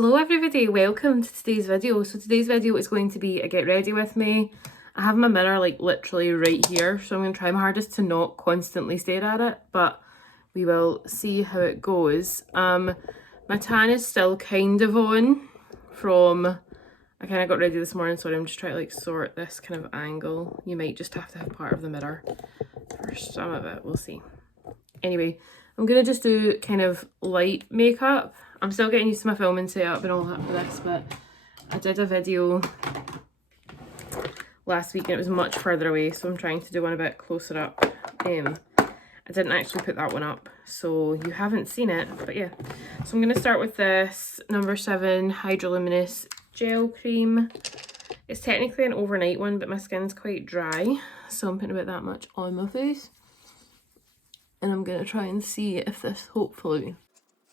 Hello everybody, welcome to today's video. So today's video is going to be a get ready with me. I have my mirror like literally right here, so I'm going to try my hardest to not constantly stare at it, but we will see how it goes. My tan is still kind of on from, I kind of got ready this morning, sorry, I'm just trying to like sort this kind of angle. You might just have to have part of the mirror for some of it, we'll see. Anyway, I'm going to just do kind of light makeup. I'm still getting used to my filming setup and all that for this, but I did a video last week and it was much further away, so I'm trying to do one a bit closer up. I didn't actually put that one up, so you haven't seen it, but yeah. So I'm going to start with this number 7 Hydroluminous gel cream. It's technically an overnight one, but my skin's quite dry, so I'm putting about that much on my face. And I'm going to try and see if this hopefully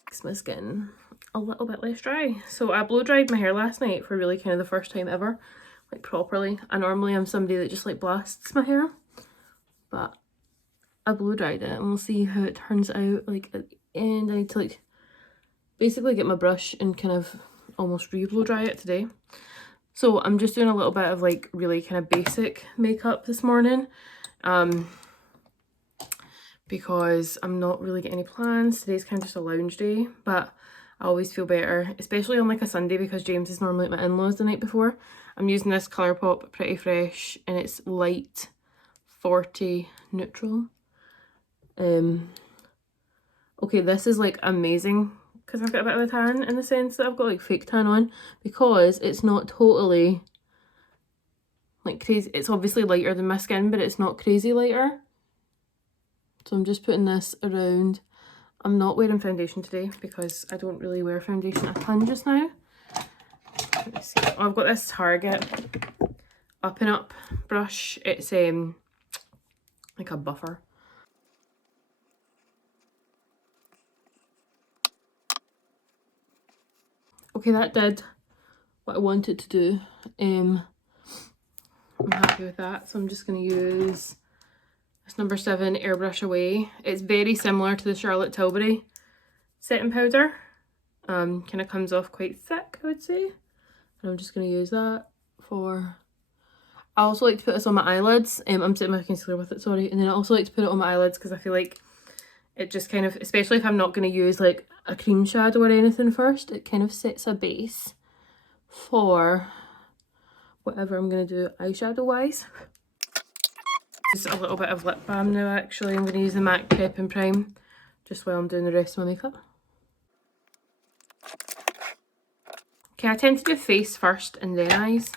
makes my skin a little bit less dry. So I blow dried my hair last night for really kind of the first time ever, like properly. I normally am somebody that just like blasts my hair, but I blow dried it and we'll see how it turns out. Like at the end I need to like basically get my brush and kind of almost re-blow dry it today. So I'm just doing a little bit of like really kind of basic makeup this morning. Because I'm not really getting any plans. Today's kind of just a lounge day, but I always feel better, especially on like a Sunday, because James is normally at my in-laws the night before. I'm using this Colourpop Pretty Fresh and it's light 40 neutral. Okay, this is like amazing because I've got a bit of a tan in the sense that I've got like fake tan on, because it's not totally like crazy. It's obviously lighter than my skin, but it's not crazy lighter. So I'm just putting this around. I'm not wearing foundation today because I don't really wear foundation a ton just now. Let me see. Oh, I've got this Target Up and Up brush. It's like a buffer. Okay, that did what I wanted to do. I'm happy with that. So I'm just going to use this number 7 Airbrush Away. It's very similar to the Charlotte Tilbury setting powder. Kind of comes off quite thick, I would say. And I'm just going to use that for... I also like to put this on my eyelids. I'm setting my concealer with it, sorry. And then I also like to put it on my eyelids because I feel like it just kind of, especially if I'm not going to use like a cream shadow or anything first, it kind of sets a base for whatever I'm going to do eyeshadow wise. Just a little bit of lip balm now actually. I'm going to use the MAC Prep and Prime just while I'm doing the rest of my makeup. Okay, I tend to do face first and then eyes.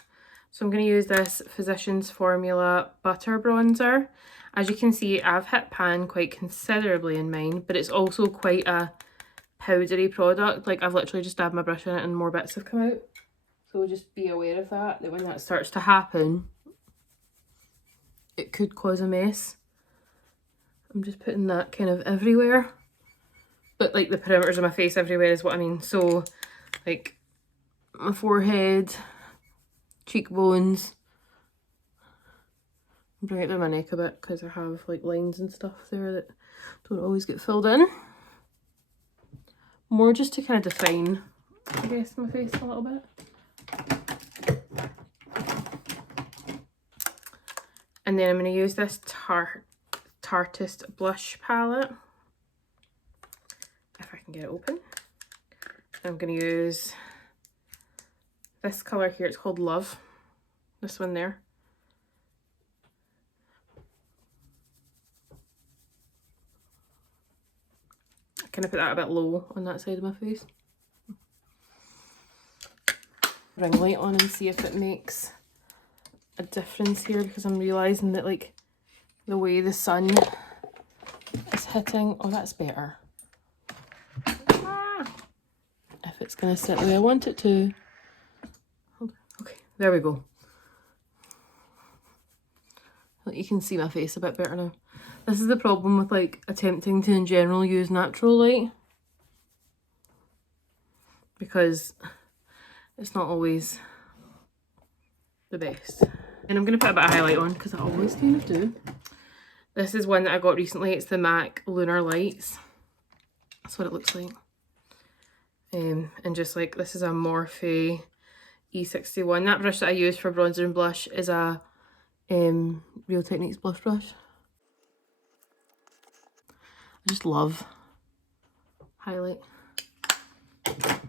So I'm going to use this Physicians Formula Butter Bronzer. As you can see, I've hit pan quite considerably in mine, but it's also quite a powdery product. Like I've literally just dabbed my brush in it and more bits have come out. So just be aware of that, that when that starts to happen, it could cause a mess. I'm just putting that kind of everywhere. But like the perimeters of my face everywhere is what I mean. So like my forehead, cheekbones. Bring it down my neck a bit because I have like lines and stuff there that don't always get filled in. More just to kind of define, I guess, my face a little bit. And then I'm going to use this Tarteist blush palette, if I can get it open. I'm going to use this colour here, it's called Love, this one there. I kind of put that a bit low on that side of my face. Ring light on and see if it makes a difference here, because I'm realising that like the way the sun is hitting, oh that's better. If it's going to sit the way I want it to. Okay, there we go. You can see my face a bit better now. This is the problem with like attempting to in general use natural light, because it's not always the best. And I'm going to put a bit of highlight on because I always kind of do. This is one that I got recently. It's the MAC Lunar Lights. That's what it looks like. And just like, this is a Morphe E61. That brush that I use for bronzer and blush is a Real Techniques blush brush. I just love highlight.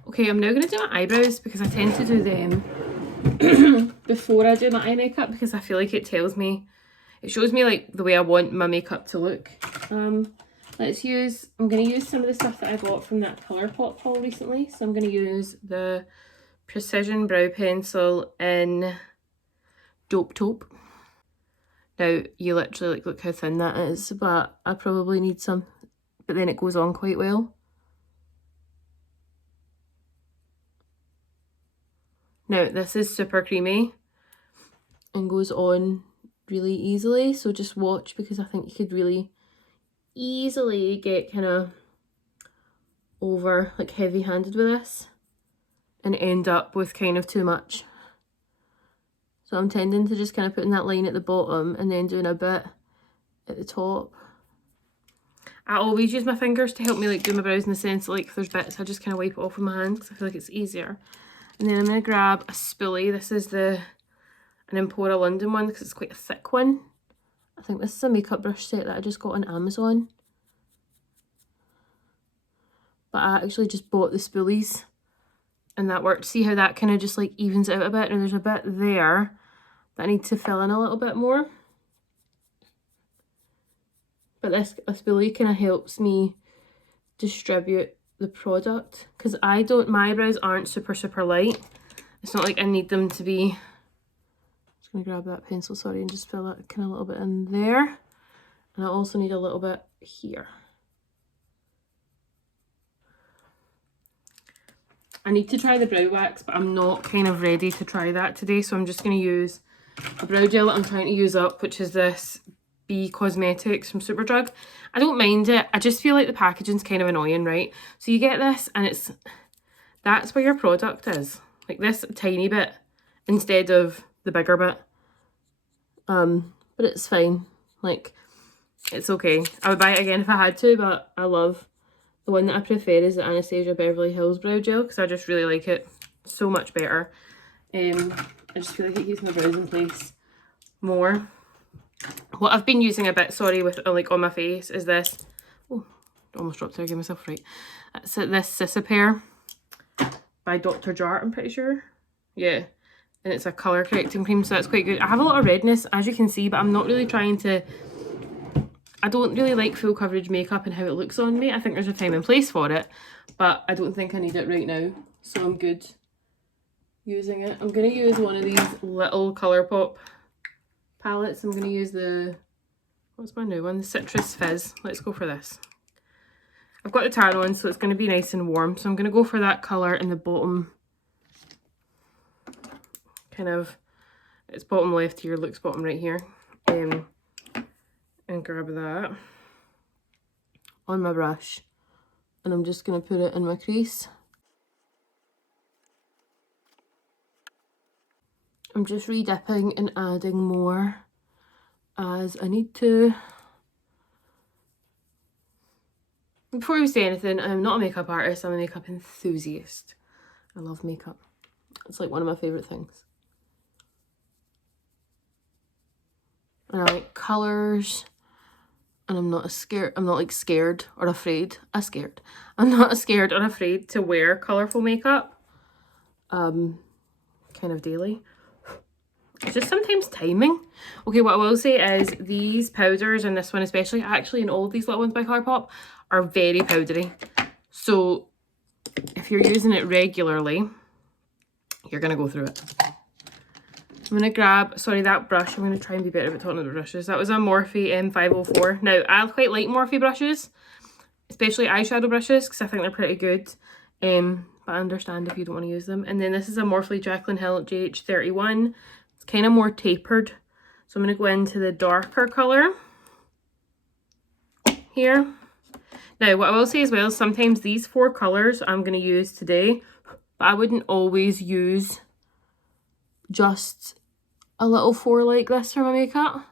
Okay, I'm now going to do my eyebrows because I tend to do them before I do my eye makeup because I feel like it tells me, it shows me like the way I want my makeup to look. I'm going to use some of the stuff that I bought from that Colourpop haul recently. So I'm going to use the Precision Brow Pencil in Dope Taupe. Now, you literally like look how thin that is, but I probably need some, but then it goes on quite well. Now, this is super creamy and goes on really easily, so just watch, because I think you could really easily get kind of over like heavy-handed with this and end up with kind of too much. So I'm tending to just kind of putting that line at the bottom and then doing a bit at the top. I always use my fingers to help me like do my brows, in the sense like if there's bits I just kind of wipe it off with my hand because I feel like it's easier. And then I'm going to grab a spoolie. This is an Empora London one because it's quite a thick one. I think this is a makeup brush set that I just got on Amazon. But I actually just bought the spoolies and that worked. See how that kind of just like evens it out a bit, and there's a bit there that I need to fill in a little bit more. But this spoolie kind of helps me distribute the product, because my eyebrows aren't super light. It's not like I need them to be. Just gonna grab that pencil, sorry, and just fill that kind of a little bit in there. And I also need a little bit here. I need to try the brow wax, but I'm not kind of ready to try that today, so I'm just going to use a brow gel that I'm trying to use up, which is this B Cosmetics from Superdrug. I don't mind it, I just feel like the packaging's kind of annoying, right? So you get this and that's where your product is, like this tiny bit instead of the bigger bit. But it's fine, like it's okay. I would buy it again if I had to, but I love the one that I prefer is the Anastasia Beverly Hills Brow Gel, because I just really like it so much better. I just feel like it keeps my brows in place more. What I've been using a bit, sorry, with like on my face is this. Oh, almost dropped there, get myself right. So this Sissipair by Dr. Jart, I'm pretty sure. Yeah, and it's a colour correcting cream, so that's quite good. I have a lot of redness, as you can see, but I'm not really trying to. I don't really like full coverage makeup and how it looks on me. I think there's a time and place for it, but I don't think I need it right now, so I'm good using it. I'm going to use one of these little Colourpop palettes. I'm going to use what's my new one? The Citrus Fizz. Let's go for this. I've got the tan on, so it's going to be nice and warm, so I'm going to go for that colour in the bottom, kind of, it's bottom left here, looks bottom right here. And grab that on my brush, and I'm just going to put it in my crease. I'm just re-dipping and adding more as I need to. Before we say anything, I'm not a makeup artist, I'm a makeup enthusiast. I love makeup. It's like one of my favourite things. And I like colours. And I'm not like scared or afraid. I'm not scared or afraid to wear colourful makeup. Kind of daily. It's just sometimes timing. Okay, what I will say is these powders, and this one especially, actually, and all of these little ones by Colourpop, are very powdery. So if you're using it regularly, you're going to go through it. I'm going to grab, sorry, that brush. I'm going to try and be better about talking about brushes. That was a Morphe M504. Now, I quite like Morphe brushes, especially eyeshadow brushes, because I think they're pretty good. But I understand if you don't want to use them. And then this is a Morphe Jaclyn Hill JH31. It's kind of more tapered. So I'm going to go into the darker colour here. Now, what I will say as well is sometimes these four colours I'm going to use today, but I wouldn't always use just a little four like this for my makeup.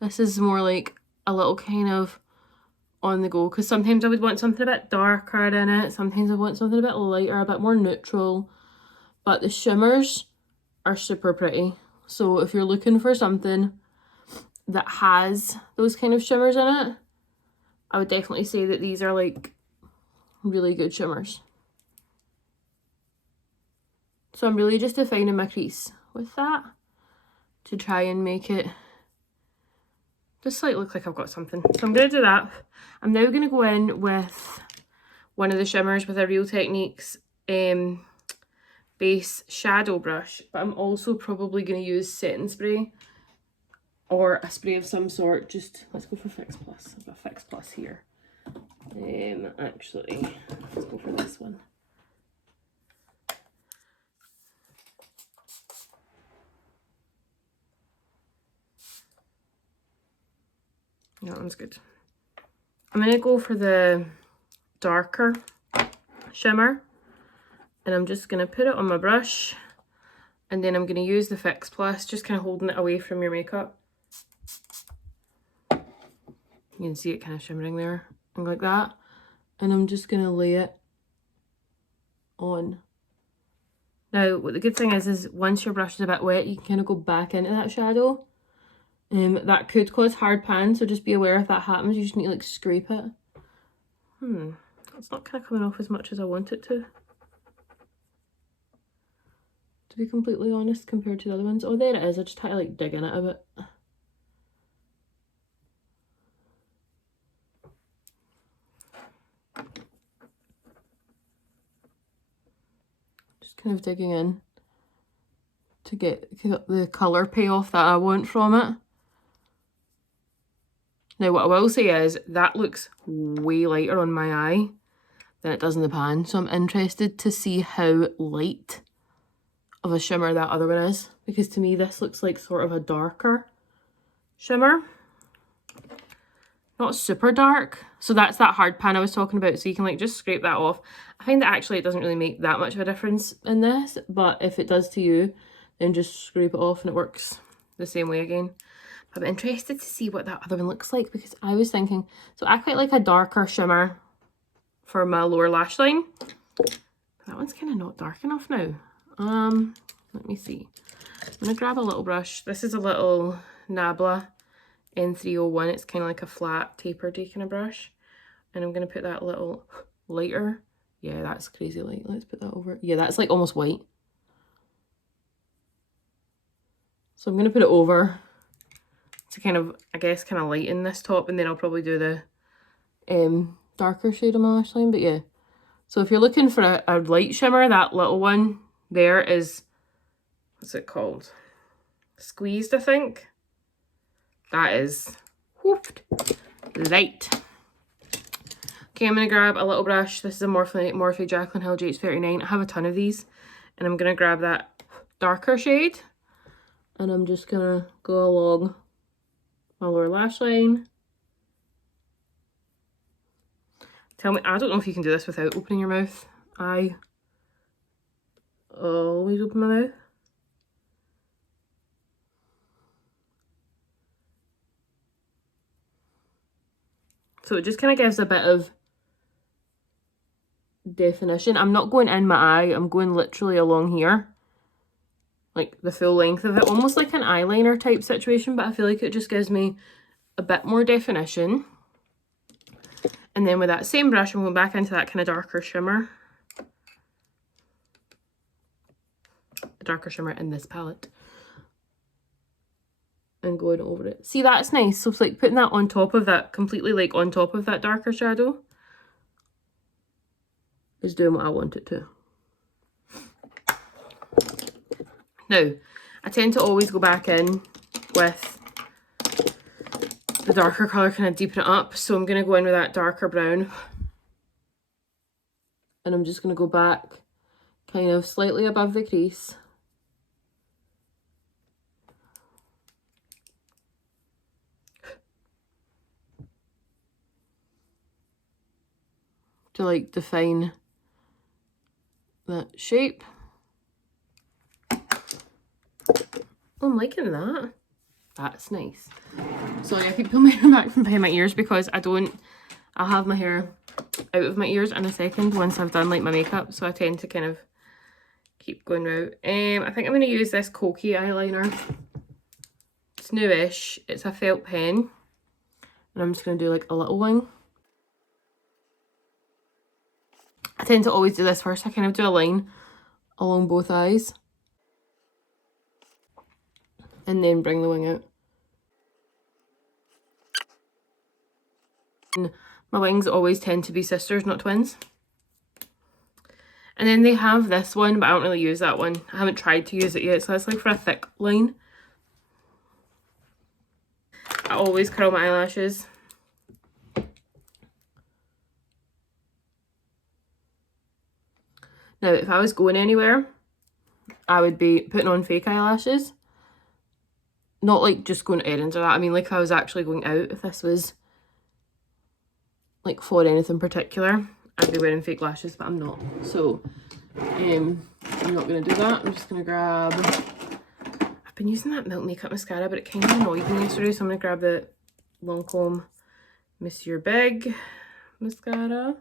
This is more like a little kind of on the go, because sometimes I would want something a bit darker in it, sometimes I want something a bit lighter, a bit more neutral, but the shimmers are super pretty. So if you're looking for something that has those kind of shimmers in it, I would definitely say that these are like really good shimmers. So I'm really just defining my crease with that to try and make it just like look like I've got something. So I'm going to do that. I'm now going to go in with one of the shimmers with a Real Techniques base shadow brush, but I'm also probably going to use setting spray or a spray of some sort. Just let's go for Fix Plus. I've got Fix Plus here. Actually, let's go for this one. That one's good. I'm going to go for the darker shimmer, and I'm just going to put it on my brush, and then I'm going to use the Fix Plus, just kind of holding it away from your makeup. You can see it kind of shimmering there, and like that. And I'm just going to lay it on. Now, what the good thing is once your brush is a bit wet, you can kind of go back into that shadow. That could cause hard pan, so just be aware if that happens, you just need to like scrape it. It's not kind of coming off as much as I want it to be completely honest, compared to the other ones. Oh, there it is. I just had to like dig in it a bit. Just kind of digging in to get the colour payoff that I want from it. Now, what I will say is that looks way lighter on my eye than it does in the pan. So I'm interested to see how light of a shimmer that other one is. Because to me, this looks like sort of a darker shimmer. Not super dark. So that's that hard pan I was talking about. So you can like just scrape that off. I find that actually it doesn't really make that much of a difference in this. But if it does to you, then just scrape it off and it works the same way again. I'm interested to see what that other one looks like, because I was thinking, so I quite like a darker shimmer for my lower lash line. That one's kind of not dark enough now. Let me see. I'm going to grab a little brush. This is a little Nabla N301. It's kind of like a flat tapered kind of brush. And I'm going to put that a little lighter. Yeah, that's crazy light. Let's put that over. Yeah, that's like almost white. So I'm going to put it over to kind of, I guess, kind of lighten this top, and then I'll probably do the darker shade on my lash line. But yeah, so if you're looking for a light shimmer, that little one there is, what's it called? Squeezed, I think. That is whooped light. Okay, I'm going to grab a little brush. This is a Morphe Jaclyn Hill GH39. I have a ton of these. And I'm going to grab that darker shade. And I'm just going to go along my lower lash line. Tell me, I don't know if you can do this without opening your mouth. I always open my mouth. So it just kind of gives a bit of definition. I'm not going in my eye, I'm going literally along here. Like the full length of it, almost like an eyeliner type situation, but I feel like it just gives me a bit more definition. And then with that same brush, I'm going back into that kind of darker shimmer. The darker shimmer in this palette. And going over it. See, that's nice. So it's like putting that on top of that, completely like on top of that darker shadow, is doing what I want it to. Now, I tend to always go back in with the darker colour, kind of deepen it up. So I'm going to go in with that darker brown. And I'm just going to go back kind of slightly above the crease. To like define that shape. Oh, I'm liking that. That's nice. Sorry, I keep pulling my hair back from behind my ears because I I'll have my hair out of my ears in a second once I've done like my makeup, so I tend to kind of keep going out. I think I'm going to use this Cokey eyeliner. It's newish. It's a felt pen, and I'm just going to do like a little one. I tend to always do this first. I kind of do a line along both eyes and then bring the wing out. And my wings always tend to be sisters, not twins. And then they have this one, but I don't really use that one. I haven't tried to use it yet, so that's like for a thick line. I always curl my eyelashes. Now, if I was going anywhere, I would be putting on fake eyelashes. Not like just going to errands or that. I mean, like if I was actually going out, if this was like for anything particular, I'd be wearing fake lashes, but I'm not. So, I'm not going to do that. I'm just going to grab... I've been using that Milk Makeup mascara, but it kind of annoyed me yesterday, so I'm going to grab the Lancome Monsieur Big mascara.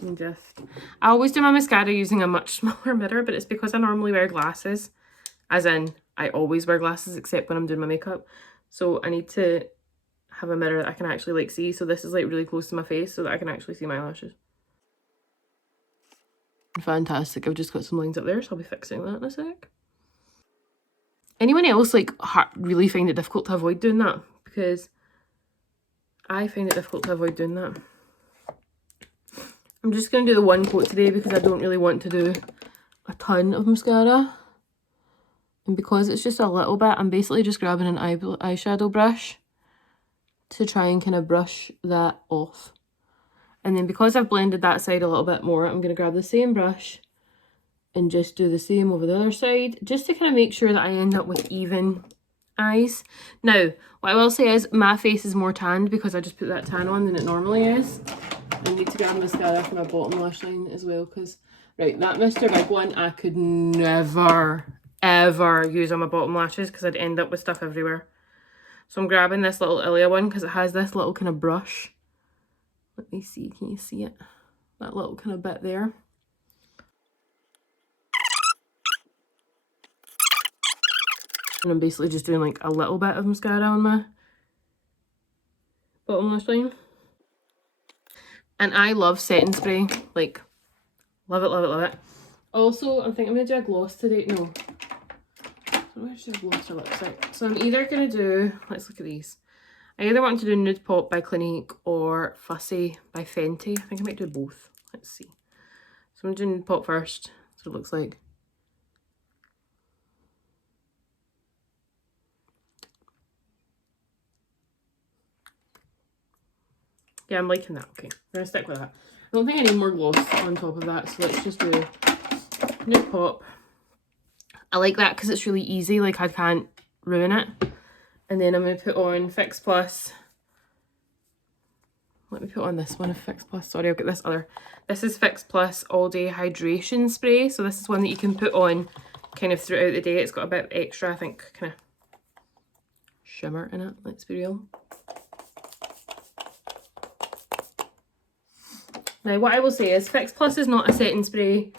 And just... I always do my mascara using a much smaller mirror, but it's because I normally wear glasses. As in, I always wear glasses except when I'm doing my makeup. So I need to have a mirror that I can actually like see. So this is like really close to my face so that I can actually see my eyelashes. Fantastic. I've just got some lines up there, so I'll be fixing that in a sec. Anyone else like really find it difficult to avoid doing that? Because I find it difficult to avoid doing that. I'm just going to do the one coat today because I don't really want to do a ton of mascara. And because it's just a little bit, I'm basically just grabbing an eyeshadow brush to try and kind of brush that off. And then because I've blended that side a little bit more, I'm going to grab the same brush and just do the same over the other side, just to kind of make sure that I end up with even eyes. Now, what I will say is my face is more tanned because I just put that tan on than it normally is. I need to grab mascara for my bottom lash line as well because, right, that Mr. Big one I could never, ever use on my bottom lashes because I'd end up with stuff everywhere. So I'm grabbing this little Ilia one because it has this little kind of brush. Let me see, can you see it? That little kind of bit there. And I'm basically just doing like a little bit of mascara on my bottom lash line. And I love setting spray, like love it, love it, love it. Also, I think I'm going to do a gloss today. No, I'm going to do a gloss or lipstick. So I'm either going to do, let's look at these. I either want to do Nude Pop by Clinique or Fussy by Fenty. I think I might do both. Let's see. So I'm going to do Nude Pop first. That's what it looks like. Yeah, I'm liking that. Okay, I'm going to stick with that. I don't think I need more gloss on top of that, so let's just do Nude Pop. I like that because it's really easy, like I can't ruin it. And then I'm going to put on Fix Plus. Let me put on this one of Fix Plus. Sorry, I've got this other. This is Fix Plus All Day Hydration Spray. So this is one that you can put on kind of throughout the day. It's got a bit extra, I think, kind of shimmer in it. Let's be real. Now, what I will say is Fix Plus is not a setting spray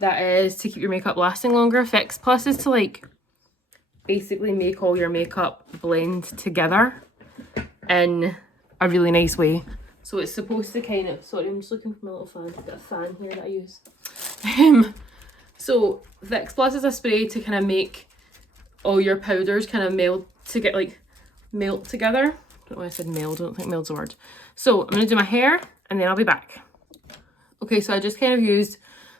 that is to keep your makeup lasting longer. Fix Plus is to like basically make all your makeup blend together in a really nice way. So it's supposed to kind of, sorry, I'm just looking for my little fan. I've got a fan here that I use. So Fix Plus is a spray to kind of make all your powders kind of melt together. I don't know why I said meld. I don't think meld's a word. So I'm going to do my hair and then I'll be back. Okay, so I just kind of used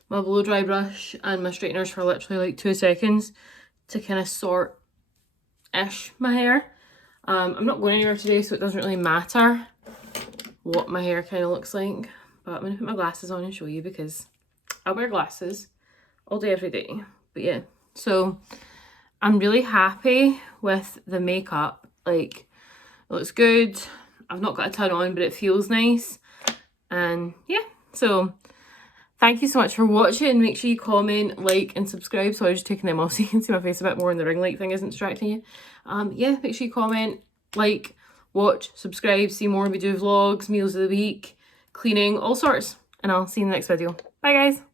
my blow dry brush and my straighteners for literally like 2 seconds to kind of sort-ish my hair. I'm not going anywhere today, so it doesn't really matter what my hair kind of looks like. But I'm going to put my glasses on and show you because I wear glasses all day, every day. But yeah, so I'm really happy with the makeup. Like, it looks good. I've not got a ton on, but it feels nice. And yeah, so thank you so much for watching. Make sure you comment, like, and subscribe. So I'm just taking them off so you can see my face a bit more and the ring light thing isn't distracting you. Yeah, make sure you comment, like, watch, subscribe, see more. We do vlogs, meals of the week, cleaning, all sorts. And I'll see you in the next video. Bye guys!